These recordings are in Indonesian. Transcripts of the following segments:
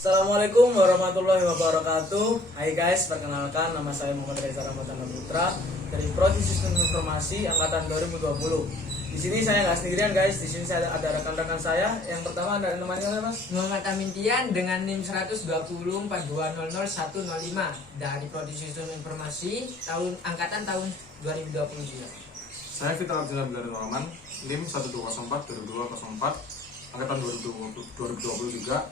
Assalamualaikum warahmatullahi wabarakatuh. Hai guys, perkenalkan nama saya Muhammad Reza Ramadan Putra dari Prodi Sistem Informasi angkatan 2020. Di sini saya nggak sendirian guys, di sini saya ada rekan-rekan saya. Yang pertama ada namanya apa, Mas? Muhammad Amintian dengan NIM 12042000105 dari Prodi Sistem Informasi angkatan tahun 2020 juga. Saya Fitra Abdillah Rahman, NIM 1204 angkatan 2020 juga.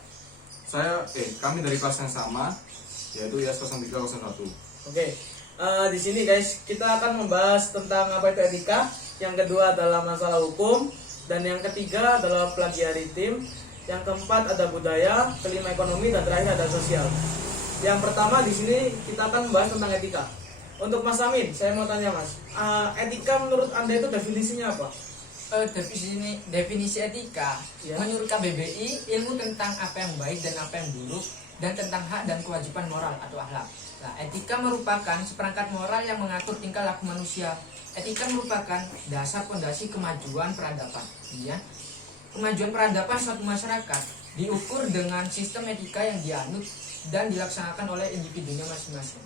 Kami dari kelas yang sama, yaitu IAS 0301. Oke, di sini guys kita akan membahas tentang apa itu etika. Yang kedua adalah masalah hukum, dan yang ketiga adalah plagiarisme. Yang keempat ada budaya, kelima ekonomi, dan terakhir ada sosial. Yang pertama di sini kita akan membahas tentang etika. Untuk Mas Amin, saya mau tanya Mas, etika menurut Anda itu definisinya apa? Definisi etika Ya. menurut KBBI ilmu tentang apa yang baik dan apa yang buruk dan tentang hak dan kewajiban moral atau akhlak. Nah, etika merupakan seperangkat moral yang mengatur tingkah laku manusia. Etika merupakan dasar fondasi kemajuan peradaban. Ya. Kemajuan peradaban suatu masyarakat diukur dengan sistem etika yang dianut dan dilaksanakan oleh individunya masing-masing.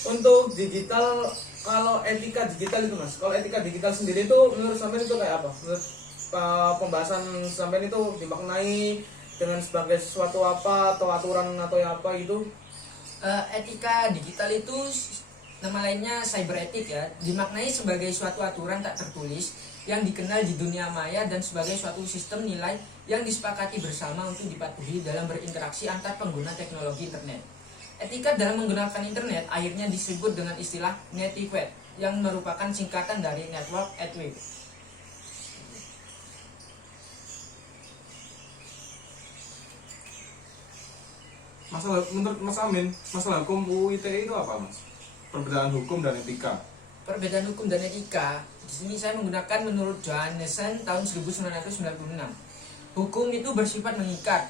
Untuk digital, kalau etika digital itu Mas, kalau etika digital sendiri itu menurut sampean itu kayak apa? Menurut pembahasan sampean itu dimaknai dengan sebagai sesuatu apa atau aturan atau apa gitu? Etika digital itu nama lainnya cyber etik ya, dimaknai sebagai suatu aturan tak tertulis yang dikenal di dunia maya dan sebagai suatu sistem nilai yang disepakati bersama untuk dipatuhi dalam berinteraksi antar pengguna teknologi internet. Etika dalam menggunakan internet akhirnya disebut dengan istilah netiquette yang merupakan singkatan dari network ethics. Menurut Mas Amin, masalah hukum UU ITE itu apa, Mas? Perbedaan hukum dan etika. Perbedaan hukum dan etika, di sini saya menggunakan menurut Johannessen tahun 1996. Hukum itu bersifat mengikat,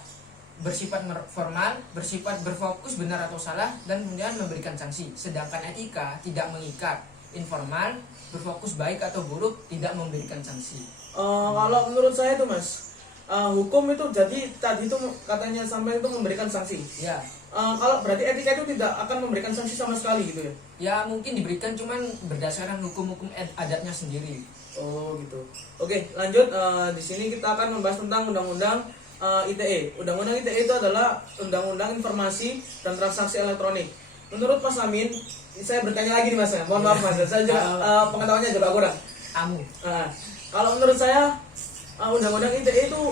bersifat formal, bersifat berfokus benar atau salah, dan kemudian memberikan sanksi. Sedangkan etika tidak mengikat, informal, berfokus baik atau buruk, tidak memberikan sanksi. Kalau menurut saya itu Mas, hukum itu jadi tadi itu katanya sampai itu memberikan sanksi. Ya, Kalau berarti etika itu tidak akan memberikan sanksi sama sekali gitu ya? ya mungkin diberikan cuman berdasarkan hukum-hukum adatnya sendiri. Oh gitu. Oke, lanjut. Di sini kita akan membahas tentang undang-undang ITE. Undang-undang ITE itu adalah Undang-Undang Informasi dan Transaksi Elektronik. Menurut Mas Amin, saya bertanya lagi nih Mas ya. Mohon maaf Mas, saya juga pengetahuannya juga kurang. Kamu Kalau menurut saya Undang-Undang ITE itu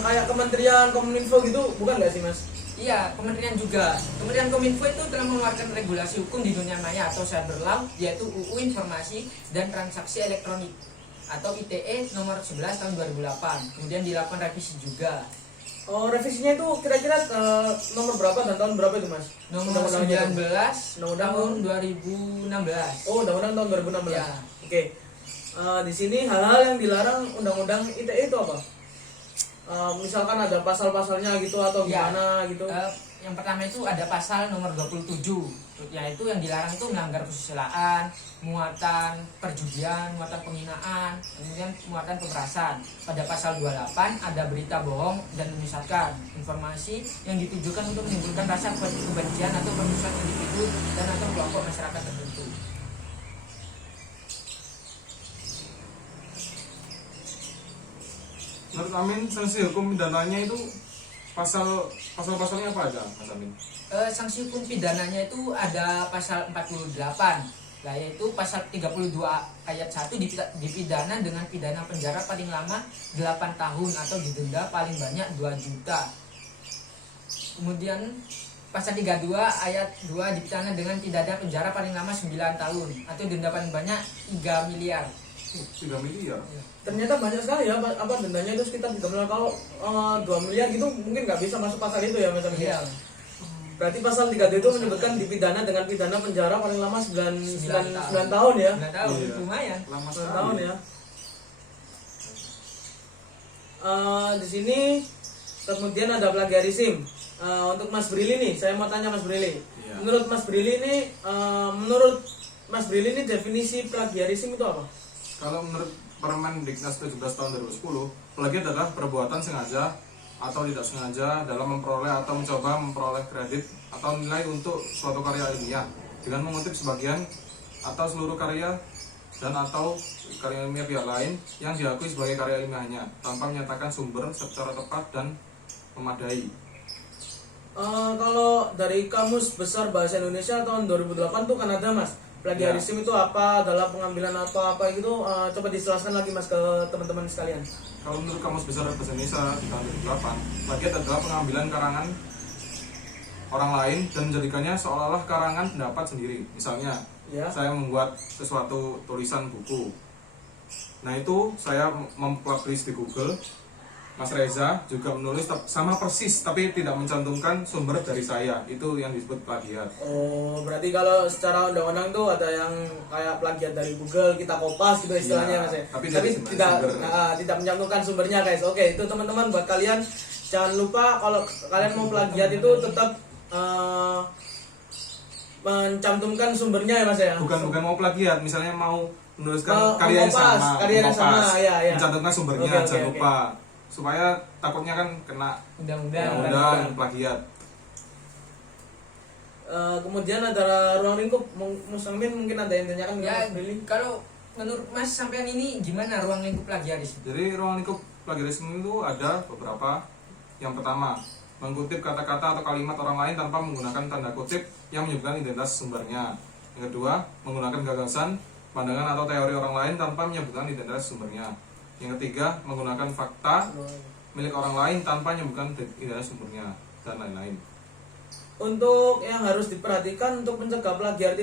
kayak Kementerian Kominfo gitu, bukan nggak sih Mas? Iya, Kementerian juga. Kementerian Kominfo itu telah mengeluarkan regulasi hukum di dunia maya atau cyber law, yaitu UU Informasi dan Transaksi Elektronik atau ITE nomor 11 tahun 2008. Kemudian dilakukan revisi juga. Oh, revisinya itu kira-kira nomor berapa dan tahun berapa itu Mas? Nomor Undang-undangnya itu? 19 Undang-undang tahun 2016. Oh, undang-undang tahun 2016. Ya. Oke. Di sini hal-hal yang dilarang undang-undang ITE itu apa? Misalkan ada pasal-pasalnya gitu atau Ya. gimana gitu. Yang pertama itu ada pasal nomor 27, yaitu yang dilarang itu melanggar kesusilaan, muatan perjudian, muatan penghinaan, kemudian muatan pemerasan. Pada pasal 28 ada berita bohong dan menyesatkan, informasi yang ditujukan untuk menimbulkan rasa kebencian atau perusahaan individu dan atau kelompok masyarakat tertentu. Menurut Amin, sanksi hukum pidananya itu pasal-pasalnya apa aja, Mas Amin? Sanksi hukum pidananya itu ada pasal 48, yaitu pasal 32 ayat 1 dipidana dengan pidana penjara paling lama 8 tahun atau didenda paling banyak 2 juta. Kemudian pasal 32 ayat 2 dipidana dengan pidana penjara paling lama 9 tahun atau denda paling banyak 3 miliar. 3 miliar. Ternyata banyak sekali ya apa dendanya itu sekitar 3 miliar. Kalau 2 miliar gitu mungkin nggak bisa masuk pasal itu ya Mas Amin. Iya. Berarti pasal 32 itu menyebutkan dipidana dengan pidana penjara paling lama 9 tahun ya. 9 tahun, Iya. lumayan. Lama 9 tahun ya. Di sini kemudian ada plagiarisme. Untuk Mas Brili nih, saya mau tanya Mas Brili. Iya. Menurut Mas Brili ini definisi plagiarisme itu apa? Kalau menurut Permen Diknas 17 tahun 2010, plagiat adalah perbuatan sengaja atau tidak sengaja dalam memperoleh atau mencoba memperoleh kredit atau nilai untuk suatu karya ilmiah dengan mengutip sebagian atau seluruh karya dan atau karya ilmiah pihak lain yang diakui sebagai karya ilmiahnya tanpa menyatakan sumber secara tepat dan memadai. Kalau dari Kamus Besar Bahasa Indonesia tahun 2008 tuh kan ada mas, plagiarisme itu apa, adalah pengambilan atau apa gitu, coba dijelaskan lagi mas ke teman-teman sekalian. Kalau menurut Kamus Besar Bahasa Indonesia di tahun 2008, plagiat adalah pengambilan karangan orang lain dan menjadikannya seolah-olah karangan pendapat sendiri. Misalnya, Ya. saya membuat sesuatu tulisan buku. Nah itu saya mempublish di Google. Mas Reza juga menulis sama persis tapi tidak mencantumkan sumber dari saya. Itu yang disebut plagiat. Oh, berarti kalau secara undang-undang tuh ada yang kayak plagiat dari Google, kita kopas gitu istilahnya Iya, mas ya. tapi Tapi dari tidak sumber. tidak mencantumkan sumbernya guys. Oke, itu teman-teman buat kalian jangan lupa kalau kalian mau plagiat itu tetap mencantumkan sumbernya ya mas ya. Bukan mau plagiat, misalnya mau menuliskan karya yang mengopas, sama, karya yang sama, mengopas, ya, ya. mencantumkan sumbernya, Oke, jangan oke. lupa. Supaya takutnya kan kena Undang-undang. undang-undang plagiat. Kemudian ada ruang lingkup, Muslimin mungkin ada yang tanyakan Ya, Mas Brili? kalau menurut Mas sampean ini gimana ruang lingkup plagiarisme? Jadi ruang lingkup plagiarisme itu ada beberapa. Yang pertama, mengutip kata-kata atau kalimat orang lain tanpa menggunakan tanda kutip yang menyebutkan identitas sumbernya. Yang kedua, menggunakan gagasan, pandangan atau teori orang lain tanpa menyebutkan identitas sumbernya. Yang ketiga, menggunakan fakta milik orang lain tanpa menyebutkan identitas sumbernya dan lain-lain. Untuk yang harus diperhatikan untuk mencegah plagiat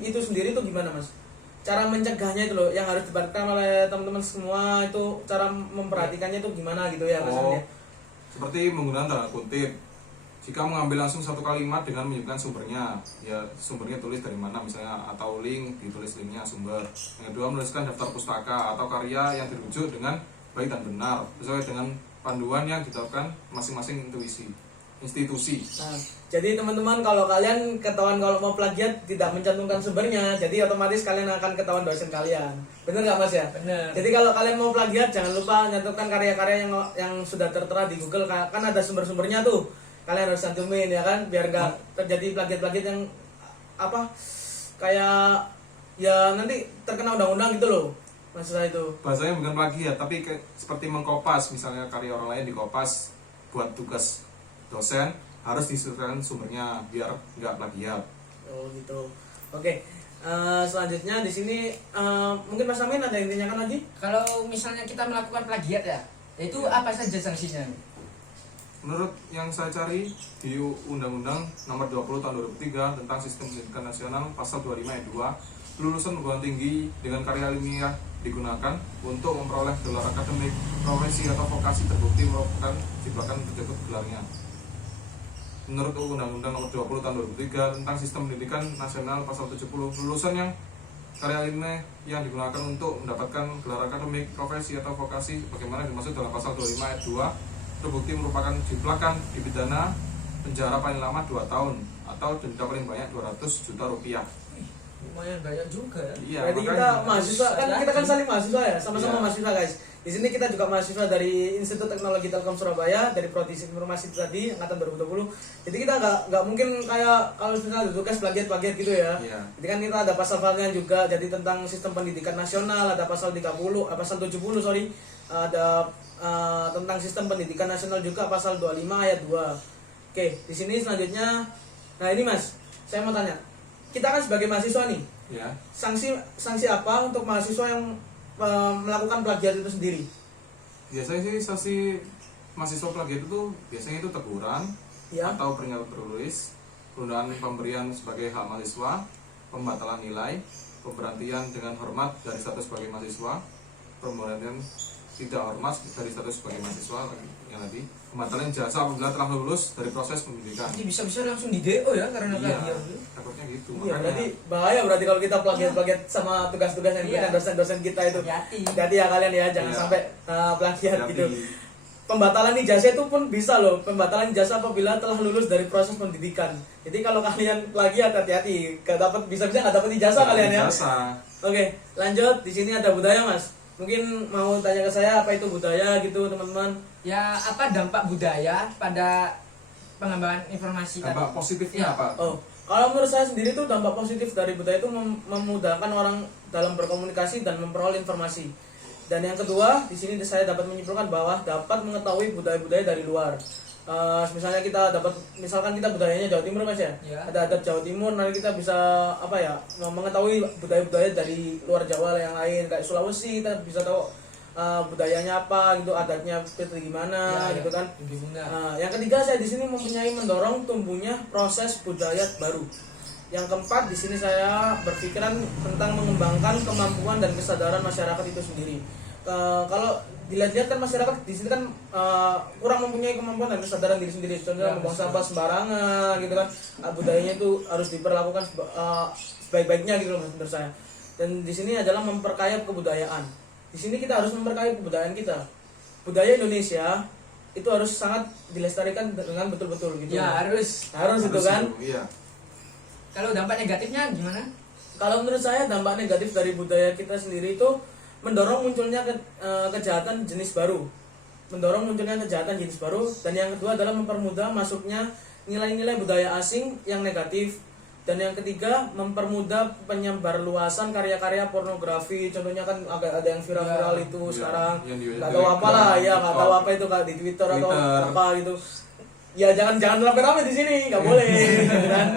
itu sendiri itu gimana mas? Cara mencegahnya itu loh yang harus diperhatikan oleh teman-teman semua, itu cara memperhatikannya itu gimana gitu ya maksudnya. Seperti menggunakan tanda kutip. Jika mengambil langsung satu kalimat dengan menyebutkan sumbernya, ya sumbernya tulis dari mana misalnya, atau link, ditulis linknya sumber. Yang kedua, menuliskan daftar pustaka atau karya yang dirujuk dengan baik dan benar sesuai dengan panduan yang ditetapkan masing-masing institusi. Nah, jadi teman-teman kalau kalian ketahuan kalau mau plagiat tidak mencantumkan sumbernya, jadi otomatis kalian akan ketahuan dosen kalian. Bener nggak mas ya? Bener. Jadi kalau kalian mau plagiat jangan lupa mencantumkan karya-karya yang sudah tertera di Google, kan ada sumber-sumbernya tuh. Kalian harus cantumin ya kan, biar nggak terjadi plagiat-plagiat yang apa kayak ya nanti terkena undang-undang gitu loh. Maksud saya itu. Bahasanya bukan plagiat, tapi seperti mengkopas, misalnya karya orang lain dikopas buat tugas dosen, harus disebutkan sumbernya biar nggak plagiat. Oh gitu. Oke. Selanjutnya di sini mungkin Mas Amin ada yang ditanyakan lagi? Kalau misalnya kita melakukan plagiat ya, itu apa saja sanksinya? Menurut yang saya cari di Undang-Undang Nomor 20 Tahun 2003 tentang Sistem Pendidikan Nasional Pasal 25 ayat 2, lulusan perguruan tinggi dengan karya ilmiah digunakan untuk memperoleh gelar akademik, profesi atau vokasi terbukti merupakan jebakan berikut gelarnya. Menurut Undang-Undang Nomor 20 Tahun 2003 tentang Sistem Pendidikan Nasional Pasal 70, lulusan yang karya ilmiah yang digunakan untuk mendapatkan gelar akademik, profesi atau vokasi bagaimana dimaksud dalam Pasal 25 ayat 2 terbukti merupakan jiplakan dipidana penjara paling lama 2 tahun atau denda paling banyak 200 juta rupiah. Lumayan banyak juga ya. Iya, Berarti makanya kita mahasiswa kan, kita kan saling mahasiswa ya, sama-sama Iya. mahasiswa guys. Di sini kita juga mahasiswa dari Institut Teknologi Telkom Surabaya, dari Prodi Informasi tadi angkatan 2020. Jadi kita nggak mungkin kayak kalau misalnya tugas plagiat gitu ya. Iya. Jadi kan kita ada pasal-pasalnya juga, jadi tentang sistem pendidikan nasional ada pasal 30, pasal 70 sorry, ada tentang sistem pendidikan nasional juga pasal 25 ayat 2. Oke, di sini selanjutnya, nah ini mas, saya mau tanya, kita kan sebagai mahasiswa nih, Ya. sanksi apa untuk mahasiswa yang melakukan plagiat itu sendiri? Biasanya sih sanksi mahasiswa plagiat itu biasanya itu teguran Ya. atau peringatan tertulis, penundaan pemberian sebagai hak mahasiswa, pembatalan nilai, pemberhentian dengan hormat dari status sebagai mahasiswa, pemberhentian tidak hormat dari status sebagai mahasiswa yang tadi, pembatalan jasa apabila telah lulus dari proses pendidikan. Nanti bisa-bisa langsung di DO ya karena Iya, plagiat. takutnya gitu. Iya, Makanya berarti bahaya berarti kalau kita plagiat sama tugas-tugas yang diberikan Iya. dosen-dosen kita itu. Hati-hati. Hati ya kalian ya, jangan Iya. sampai plagiat Hati. gitu. Pembatalan ijazah itu pun bisa loh, pembatalan ijazah apabila telah lulus dari proses pendidikan. Jadi kalau kalian plagiat hati-hati, gak dapat, bisa-bisa nggak dapat ijazah kalian ya. Jasa. Oke, lanjut. Di sini ada budaya mas. Mungkin mau tanya ke saya apa itu budaya gitu teman-teman. Ya, apa dampak budaya pada pengembangan informasi tadi? Dampak positifnya Iya. apa? Oh, kalau menurut saya sendiri tuh dampak positif dari budaya itu memudahkan orang dalam berkomunikasi dan memperoleh informasi. Dan yang kedua, di sini saya dapat menyimpulkan bahwa dapat mengetahui budaya-budaya dari luar. Misalnya misalkan kita budayanya Jawa Timur mas ya, Ya. ada adat Jawa Timur, nanti kita bisa apa ya mengetahui budaya-budaya dari luar Jawa yang lain, kayak Sulawesi kita bisa tahu budayanya apa gitu, adatnya seperti gimana Ya, gitu kan. lebih mudah. Yang ketiga saya di sini mempunyai mendorong tumbuhnya proses budaya baru. Yang keempat di sini saya berpikiran tentang mengembangkan kemampuan dan kesadaran masyarakat itu sendiri. Kalau dilihat-lihat kan masyarakat di sini kan kurang mempunyai kemampuan dan kesadaran diri sendiri. Contohnya Ya, membuang sampah sembarangan gitu kan. Budayanya itu harus diperlakukan sebaik-baiknya gitu loh menurut saya. Dan di sini adalah memperkaya kebudayaan. Di sini kita harus memperkaya kebudayaan kita. Budaya Indonesia itu harus sangat dilestarikan dengan betul-betul gitu. Ya, harus. Harus itu kan. Iya. Kalau dampak negatifnya gimana? Kalau menurut saya dampak negatif dari budaya kita sendiri itu mendorong munculnya kejahatan jenis baru. Mendorong munculnya kejahatan jenis baru, dan yang kedua adalah mempermudah masuknya nilai-nilai budaya asing yang negatif. Dan yang ketiga, mempermudah penyebarluasan karya-karya pornografi. Contohnya kan ada yang viral-viral Ya, itu ya, sekarang. yang di Nggak tahu apalah, ya nggak tahu apa itu di Twitter atau apa gitu. Ya jangan rame-rame di sini, nggak boleh. Gitu kan.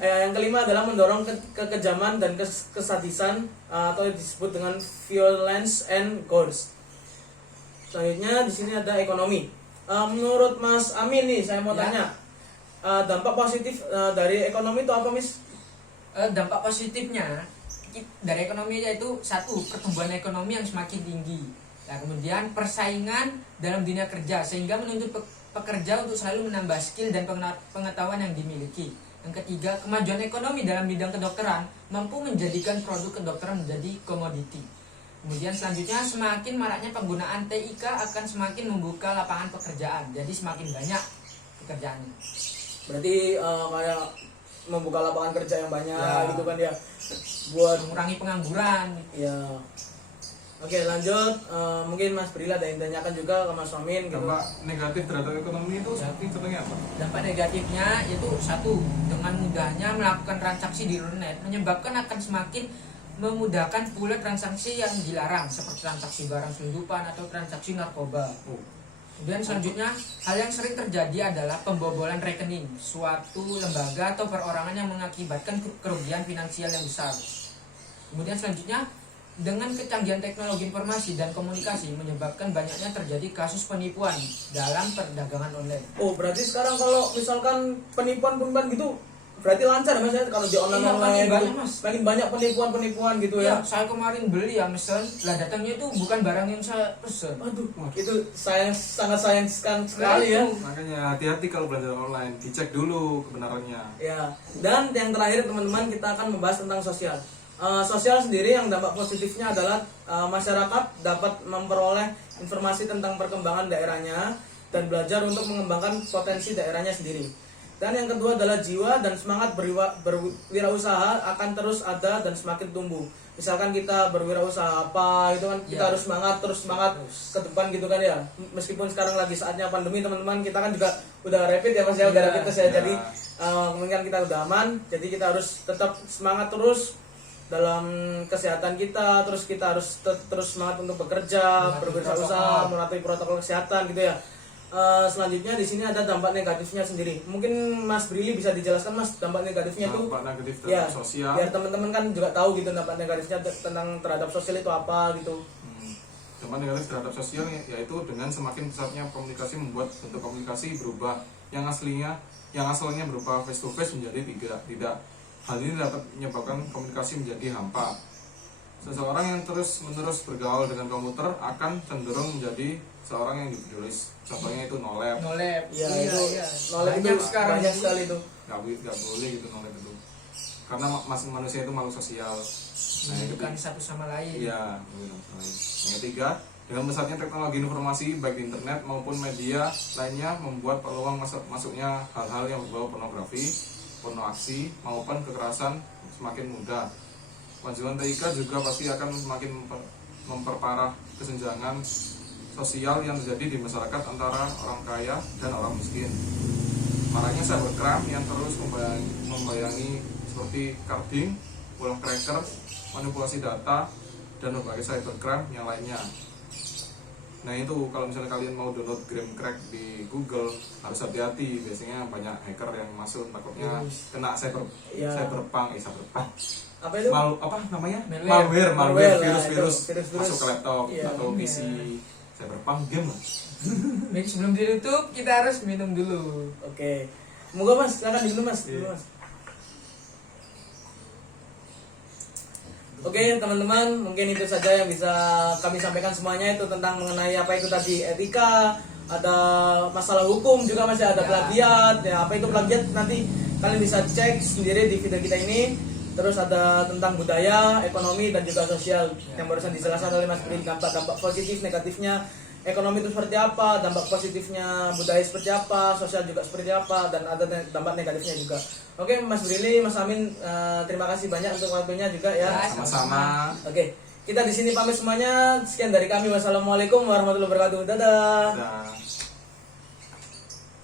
Yang kelima adalah mendorong kekejaman dan kesadisan atau disebut dengan violence and goals. Selanjutnya di sini ada ekonomi. Menurut Mas Amin nih, saya mau Ya. tanya, dampak positif dari ekonomi itu apa, Miss? Dampak positifnya dari ekonomi yaitu satu, pertumbuhan ekonomi yang semakin tinggi. Nah, kemudian persaingan dalam dunia kerja sehingga menuntut pekerja untuk selalu menambah skill dan pengetahuan yang dimiliki. Yang ketiga, kemajuan ekonomi dalam bidang kedokteran mampu menjadikan produk kedokteran menjadi komoditi. Kemudian selanjutnya, semakin maraknya penggunaan TIK akan semakin membuka lapangan pekerjaan. Jadi semakin banyak pekerjaannya. Berarti kayak membuka lapangan kerja yang banyak Ya. gitu kan ya, buat Mengurangi pengangguran. ya. Oke, lanjut. Mungkin Mas Brila ada yang tanyakan juga ke Mas Amin gitu. Dampak negatif terhadap ekonomi itu seperti contohnya apa? Dampak negatifnya yaitu satu, dengan mudahnya melakukan transaksi di internet menyebabkan akan semakin memudahkan pula transaksi yang dilarang seperti transaksi barang selundupan atau transaksi narkoba. Oh, Kemudian selanjutnya, hal yang sering terjadi adalah pembobolan rekening suatu lembaga atau perorangan yang mengakibatkan kerugian finansial yang besar. Kemudian selanjutnya, dengan kecanggihan teknologi informasi dan komunikasi menyebabkan banyaknya terjadi kasus penipuan dalam perdagangan online. Oh, berarti sekarang kalau misalkan penipuan gitu berarti lancar ya Mas ya, kalau di online Iya, makin gitu. banyak, Mas. Makin banyak penipuan gitu Iya, ya. saya kemarin beli ya mesen, lah datangnya itu bukan barang yang saya pesen. Aduh, itu sangat sayang sekali ya. makanya hati-hati kalau belanja online, dicek dulu kebenarannya. Ya, dan yang terakhir teman-teman kita akan membahas tentang sosial. Sosial sendiri yang dampak positifnya adalah masyarakat dapat memperoleh informasi tentang perkembangan daerahnya dan belajar untuk mengembangkan potensi daerahnya sendiri. Dan yang kedua adalah jiwa dan semangat berwirausaha akan terus ada dan semakin tumbuh. Misalkan kita berwirausaha apa itu kan kita Ya. harus terus semangat ke depan gitu kan ya. Meskipun sekarang lagi saatnya pandemi teman-teman, kita kan juga udah rapid ya Mas ya, udah Ya. rapid tes ya. Ya. Jadi mungkin kita udah aman, jadi kita harus tetap semangat terus dalam kesehatan kita, terus kita harus terus semangat untuk bekerja, Mematuhi berwirausaha, protokol. mematuhi protokol kesehatan gitu ya. Selanjutnya di sini ada dampak negatifnya sendiri. Mungkin Mas Brili bisa dijelaskan Mas dampak negatifnya itu. Dampak negatif Ya, terhadap sosial. biar teman-teman kan juga tahu gitu dampak negatifnya tentang terhadap sosial itu apa gitu. Dampak negatif terhadap sosial yaitu dengan semakin pesatnya komunikasi membuat bentuk komunikasi berubah, yang asalnya berupa face to face menjadi tidak. Hal ini dapat menyebabkan komunikasi menjadi hampa. Seseorang yang terus-menerus bergaul dengan komputer akan cenderung menjadi seorang yang individualis. Contohnya itu nolep. Nolep. Ya, Iya, itu iya. nolep Banyak itu sekarang. banyak sekali itu. Nggak boleh gitu nolep itu. Karena manusia itu makhluk sosial. Nah, yang Bukan ketiga, satu sama lain. iya, yang ketiga, dengan pesatnya teknologi informasi baik di internet maupun media lainnya membuat peluang masuknya hal-hal yang berbau pornografi, porno aksi maupun kekerasan semakin mudah. Kemajuan TIK juga pasti akan semakin memperparah kesenjangan sosial yang terjadi di masyarakat antara orang kaya dan orang miskin. Maraknya cybercrime yang terus membayangi seperti carding, ulah cracker, manipulasi data, dan berbagai cybercrime yang lainnya. Nah itu kalau misalnya kalian mau download game crack di Google harus hati-hati, biasanya banyak hacker yang masuk, takutnya kena Ya. cyberpunk. Apa itu? Apa namanya? Malware. Malware, Nah, virus itu, masuk ke laptop Iya. atau PC. Cyberpunk game lah. Baik, sebelum ditutup kita harus minum dulu. Oke. Moga Mas, silakan diminum Mas. Iya. Dulu, Mas. Oke teman-teman, mungkin itu saja yang bisa kami sampaikan semuanya, itu tentang mengenai apa itu tadi etika, ada masalah hukum juga, masih ada Ya. plagiat. Ya, apa itu plagiat nanti kalian bisa cek sendiri di video kita ini. Terus ada tentang budaya, ekonomi, dan juga sosial yang barusan dijelaskan oleh Mas Bri, dampak positif, negatifnya ekonomi itu seperti apa, dampak positifnya budaya seperti apa, sosial juga seperti apa, dan ada dampak negatifnya juga. Oke Mas Brili, Mas Amin, terima kasih banyak untuk waktunya juga ya. Ya. Sama-sama. Oke, kita di sini pamit semuanya. Sekian dari kami. Wassalamualaikum warahmatullahi wabarakatuh. Dadah. Dadah.